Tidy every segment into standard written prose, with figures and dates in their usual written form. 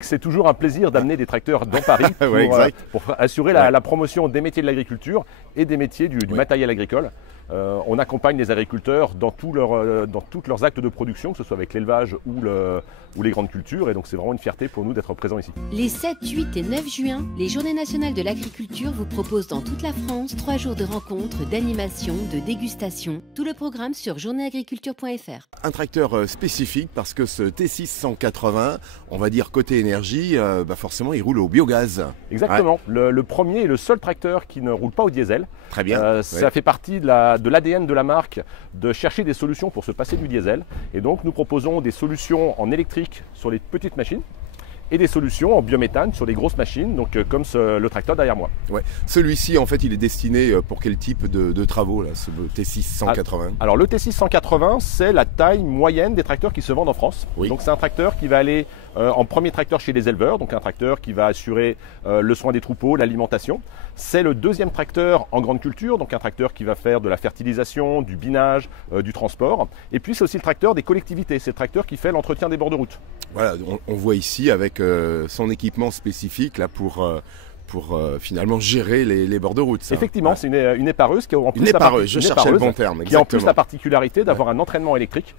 C'est toujours un plaisir d'amener des tracteurs dans Paris pour assurer la promotion des métiers de l'agriculture et des métiers du matériel agricole. On accompagne les agriculteurs dans tous leurs actes de production, que ce soit avec l'élevage ou les grandes cultures. Et donc c'est vraiment une fierté pour nous d'être présents ici. Les 7, 8 et 9 juin, les Journées nationales de l'agriculture vous proposent dans toute la France 3 jours de rencontres, d'animation, de dégustation. Tout le programme sur journéeagriculture.fr. Un tracteur spécifique parce que ce T6 180, on va dire côté énergie, forcément il roule au biogaz. Exactement, le premier et le seul tracteur qui ne roule pas au diesel. Très bien. Ça fait partie de l'ADN de la marque de chercher des solutions pour se passer du diesel. Et donc nous proposons des solutions en électrique sur les petites machines et des solutions en biométhane sur les grosses machines, donc comme le tracteur derrière moi. Ouais. Celui-ci, en fait, il est destiné pour quel type de travaux, là, ce T6 180? Alors le T6 180, c'est la taille moyenne des tracteurs qui se vendent en France. Oui. Donc c'est un tracteur qui va aller en premier tracteur chez les éleveurs, donc un tracteur qui va assurer le soin des troupeaux, l'alimentation. C'est le deuxième tracteur en grande culture, donc un tracteur qui va faire de la fertilisation, du binage, du transport. Et puis c'est aussi le tracteur des collectivités, c'est le tracteur qui fait l'entretien des bords de route. Voilà, on voit ici avec son équipement spécifique là pour finalement gérer les bords de route. Ça. Effectivement, c'est une épareuse qui a en plus je cherchais le bon terme, qui a en plus la particularité d'avoir un entraînement électrique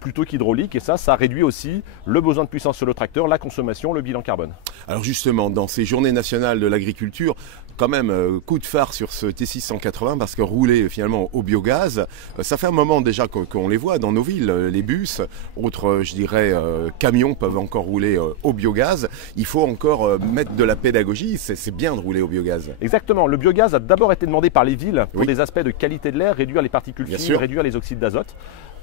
plutôt qu'hydraulique, et ça réduit aussi le besoin de puissance sur le tracteur, la consommation, le bilan carbone. Alors justement, dans ces journées nationales de l'agriculture, quand même coup de phare sur ce T6 180 parce que rouler finalement au biogaz, ça fait un moment déjà qu'on les voit dans nos villes, les bus, autres je dirais camions peuvent encore rouler au biogaz. Il faut encore mettre de la pédagogie, c'est bien de rouler au biogaz. Exactement, le biogaz a d'abord été demandé par les villes pour des aspects de qualité de l'air, réduire les particules fines, réduire les oxydes d'azote.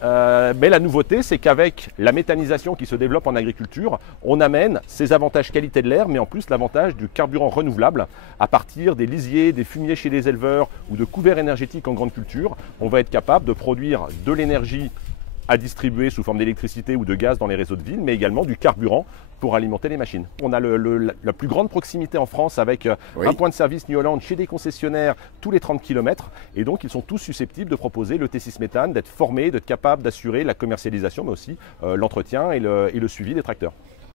Mais la nouveauté, c'est qu'avec la méthanisation qui se développe en agriculture, on amène ces avantages qualité de l'air, mais en plus l'avantage du carburant renouvelable à partir des lisiers, des fumiers chez les éleveurs ou de couverts énergétiques en grande culture. On va être capable de produire de l'énergie à distribuer sous forme d'électricité ou de gaz dans les réseaux de ville, mais également du carburant pour alimenter les machines. On a la plus grande proximité en France avec un point de service New Holland chez des concessionnaires tous les 30 km, et donc ils sont tous susceptibles de proposer le T6 méthane, d'être formés, d'être capables d'assurer la commercialisation, mais aussi l'entretien et le suivi des tracteurs.